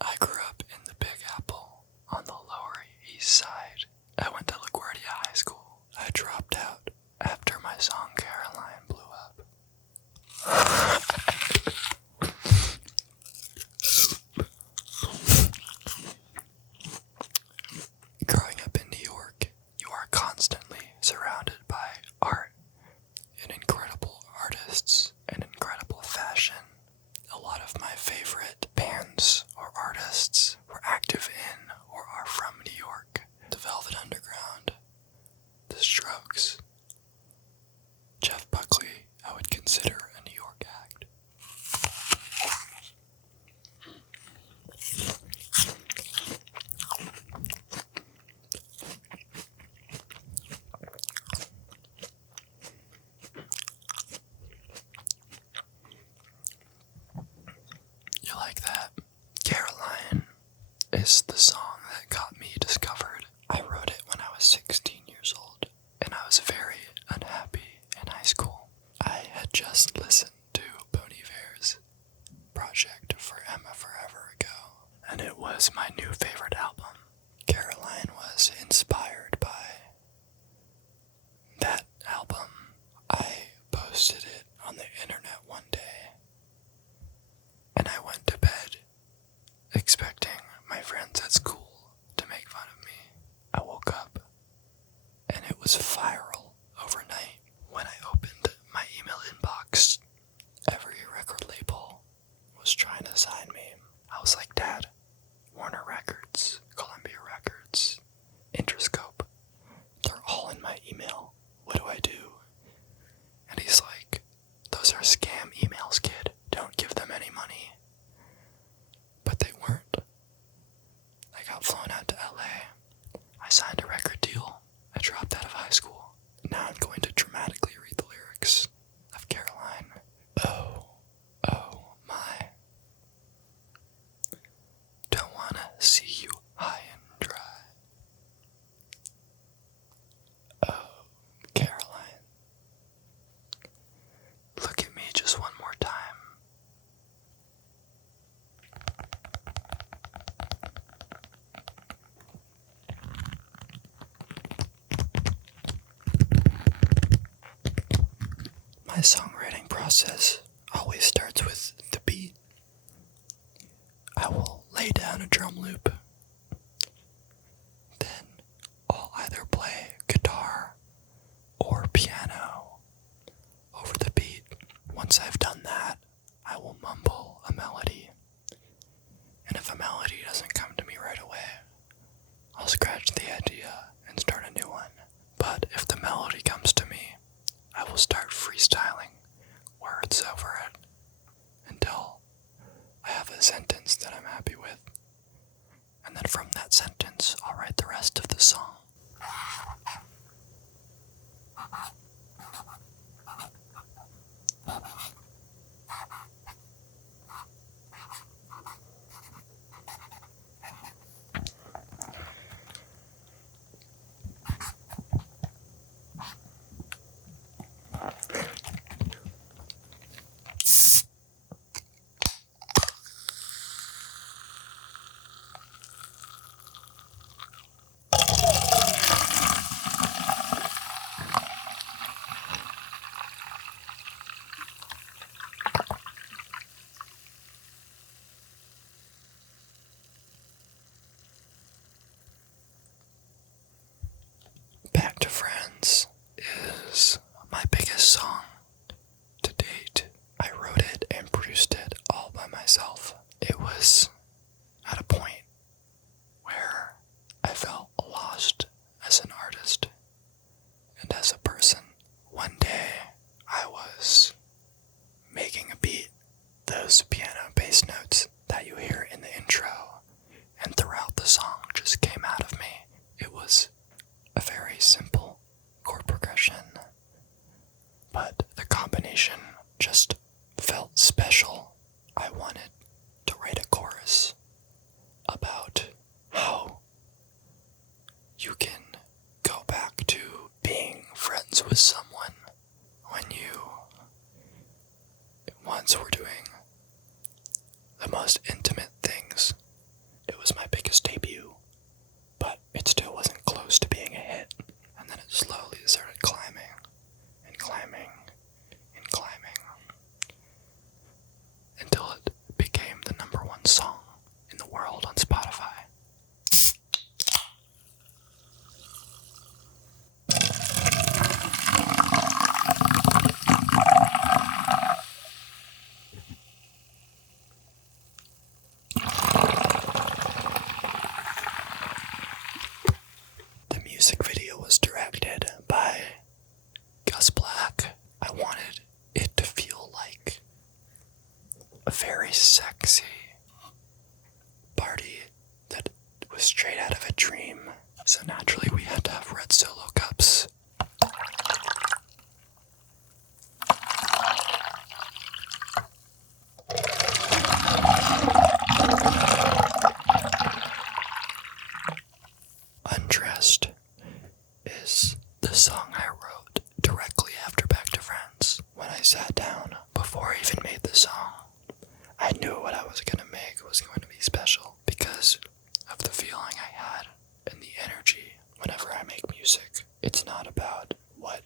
I grew up in the Big Apple on the Lower East Side. I went to LaGuardia High School. I dropped out after my song Caroline blew up. Growing up in New York, you are constantly surrounded by art and incredible artists and incredible fashion. A lot of my favorite bands or artists were active in or are from New York. The Velvet Underground, The Strokes, Jeff Buckley, I would consider a New York act. You like that? Caroline is the song that got me discovered. I wrote it when I was 16 years old, and I was very unhappy in high school. I had just listened to Bon Iver's project for Emma Forever ago, and it was my new favorite album. Caroline was inspired by that album. I posted it on the internet one day, and I went to bed expecting my friends at school to make fun of me. I woke up, and it was viral overnight. When I opened my email inbox, every record label was trying to sign me. I was like, Dad, Warner Records, Columbia Records, Interscope, they're all in my email. What do I do? And he's like, those are scam emails, kid. Don't give them any money. But they weren't. I got flown out to LA. I signed a record deal. I dropped out of high school. Now I'm going to dramatically read the lyrics of Caroline. Oh, oh my. Don't wanna see you high and dry. Oh, Caroline. Look at me just one more time. My songwriting process always starts with the beat. I will lay down a drum loop. Then I'll either play guitar or piano over the beat. Once I've done that, I will mumble a melody. And if a melody doesn't come to me right away, I'll scratch the idea and start a new one. But if the melody comes to me, I will start freestyling words over it until I have a sentence that I'm happy with. And then from that sentence, I'll write the rest of the song. Back to Friends is my biggest song to date. I wrote it and produced it all by myself. It was at a point where I felt lost as an artist and as a person. One day I was making a beat, those piano bass notes that you hear in the intro and throughout the song just came out of me. It was a very simple chord progression, but the combination just felt special. I wanted to write a chorus about how you can go back to being friends with someone when you once were doing the most intimate things dream. So naturally we had to have red Solo cups. Undressed is the song I wrote directly after Back to Friends. When I sat down, before I even made the song, I knew what I was going to make was going to be special because of the feeling I had and the energy whenever I make music. It's not about what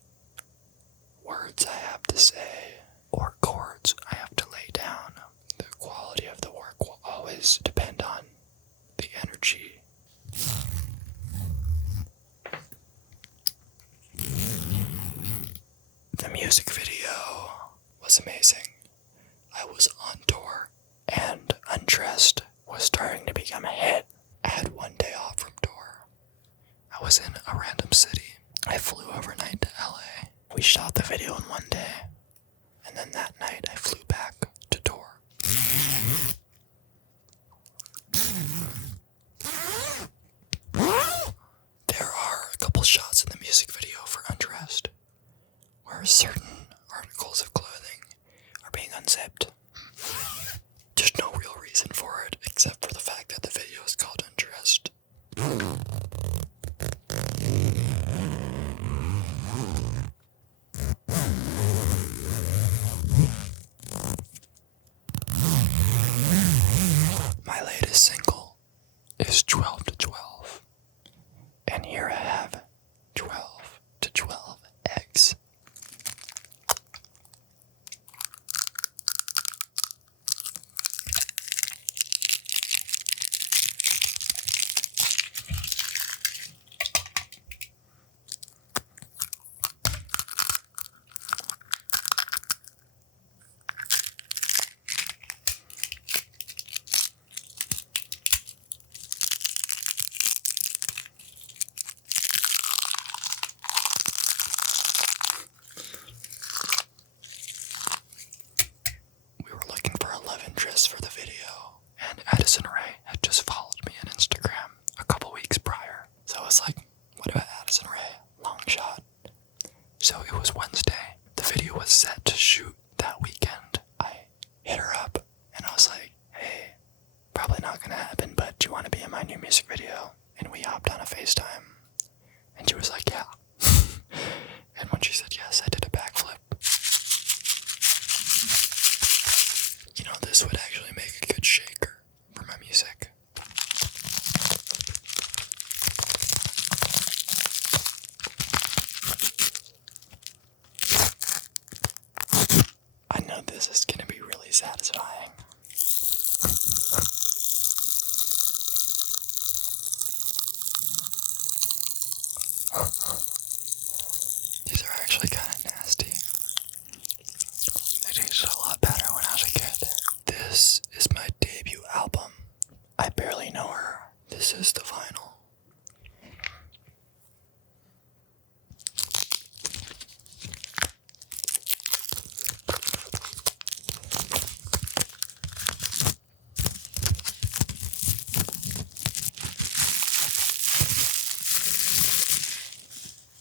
words I have to say or chords I have to lay down. The quality of the work will always depend on the energy. The music video was amazing. I was on tour, and Undressed was starting to become a hit. I had one day off from tour. I was in a random city. I flew overnight to LA. We shot the video in one day, and then that night I flew back to tour. There are a couple shots in the music video for Undressed where certain articles of clothing are being unzipped. There's no real reason for it except for the fact that the video is called Undressed. My latest single is 12 to 12. And here I have 12 to 12 eggs. For the video, and Addison Rae had just followed me on Instagram a couple weeks prior, so I was like, what about Addison Rae? Long shot. So it was Wednesday. The video was set to shoot that weekend. I hit her up and I was like, hey, probably not gonna happen, but do you want to be in my new music video? And we hopped on a FaceTime and she was like, yeah. And when she said yes, I did a backflip. You know, this would actually make a good shaker for my music. I know this is going to be really satisfying. These are actually kind of nasty. They tasted a lot better when I was a kid. This is my debut album. I barely know her. This is the vinyl.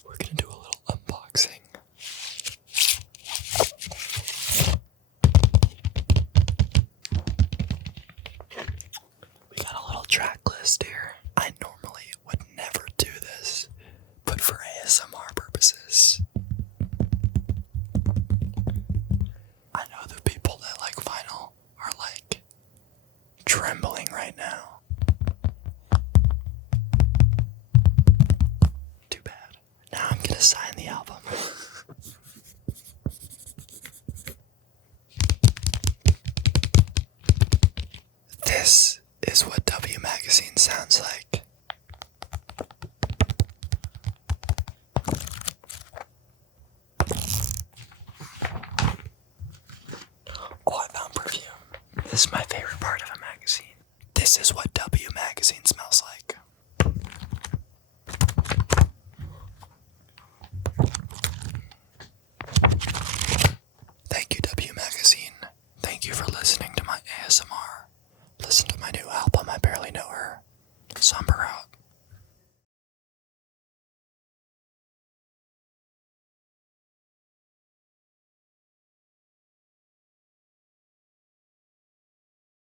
We're gonna do a little unboxing. We got a little track list here. I normally would never do this, but for ASMR purposes. I know the people that like vinyl are like trembling right now. Too bad. Now I'm gonna sign the album. This is what W Magazine sounds like. Oh, I found perfume. This is my favorite part of a magazine. This is what